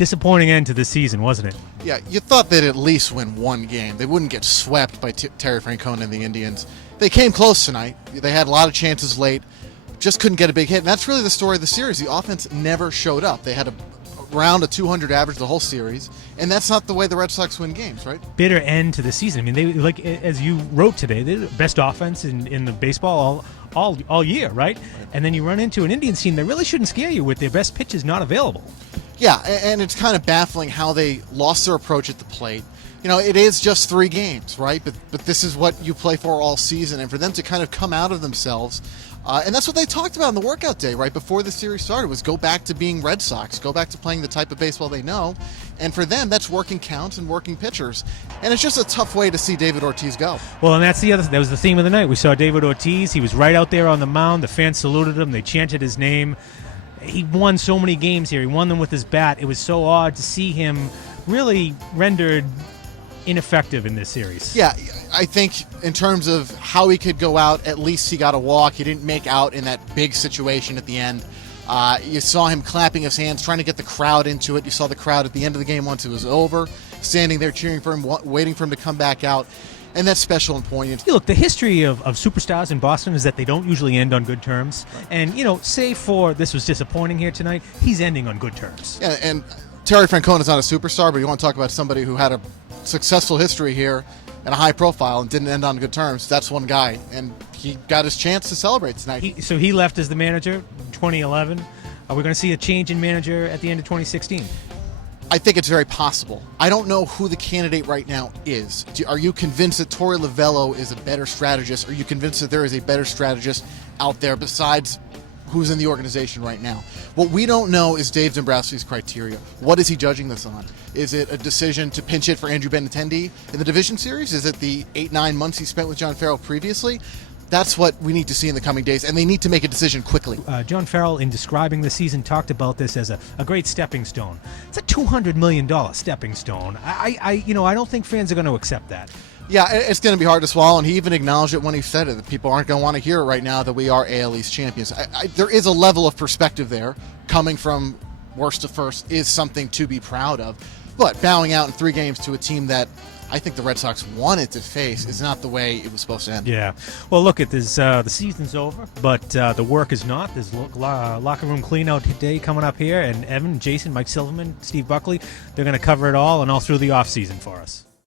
disappointing end to the season, wasn't it? Yeah, you thought they'd at least win one game. They wouldn't get swept by Terry Francona and the Indians. They came close tonight. They had a lot of chances late, just couldn't get a big hit. And that's really the story of the series. The offense never showed up. They had around a 200 average the whole series, and that's not the way the Red Sox win games, right? Bitter end to the season. I mean, they, like as you wrote today, they're the best offense in the baseball all year, right? And then you run into an Indians team that really shouldn't scare you with their best pitches not available. Yeah, and it's kind of baffling how they lost their approach at the plate. You know, it is just 3 games, right? But this is what you play for all season, and for them to kind of come out of themselves, and that's what they talked about on the workout day, right before the series started, was go back to being Red Sox, go back to playing the type of baseball they know, and for them, that's working counts and working pitchers, and it's just a tough way to see David Ortiz go. Well, and that was the theme of the night. We saw David Ortiz. He was right out there on the mound. The fans saluted him. They chanted his name. He won so many games here. He won them with his bat. It was so odd to see him really rendered ineffective in this series. Yeah, I think in terms of how he could go out, at least he got a walk. He didn't make out in that big situation at the end. You saw him clapping his hands, trying to get the crowd into it. You saw the crowd at the end of the game once it was over, standing there cheering for him, waiting for him to come back out. And that's special and poignant. Look, the history of superstars in Boston is that they don't usually end on good terms. Right. And, you know, save for this was disappointing here tonight, he's ending on good terms. Yeah, and Terry Francona is not a superstar, but you want to talk about somebody who had a successful history here and a high profile and didn't end on good terms. That's one guy, and he got his chance to celebrate tonight. So he left as the manager in 2011. Are we going to see a change in manager at the end of 2016? I think it's very possible. I don't know who the candidate right now is. Are you convinced that Torey Lovullo is a better strategist? Are you convinced that there is a better strategist out there besides who's in the organization right now? What we don't know is Dave Dombrowski's criteria. What is he judging this on? Is it a decision to pinch hit for Andrew Benintendi in the division series? Is it the 8-9 months he spent with John Farrell previously? That's what we need to see in the coming days, and they need to make a decision quickly. John Farrell, in describing the season, talked about this as a great stepping stone. It's a $200 million stepping stone. I don't think fans are going to accept that. Yeah, it's going to be hard to swallow, and he even acknowledged it when he said it, that people aren't going to want to hear it right now that we are AL East champions. There is a level of perspective there. Coming from worst to first is something to be proud of. But bowing out in 3 games to a team that I think the Red Sox wanted to face is not the way it was supposed to end. Yeah. Well, look, the season's over, but the work is not. There's locker room clean-out day coming up here, and Evan, Jason, Mike Silverman, Steve Buckley, they're going to cover it all and all through the off-season for us.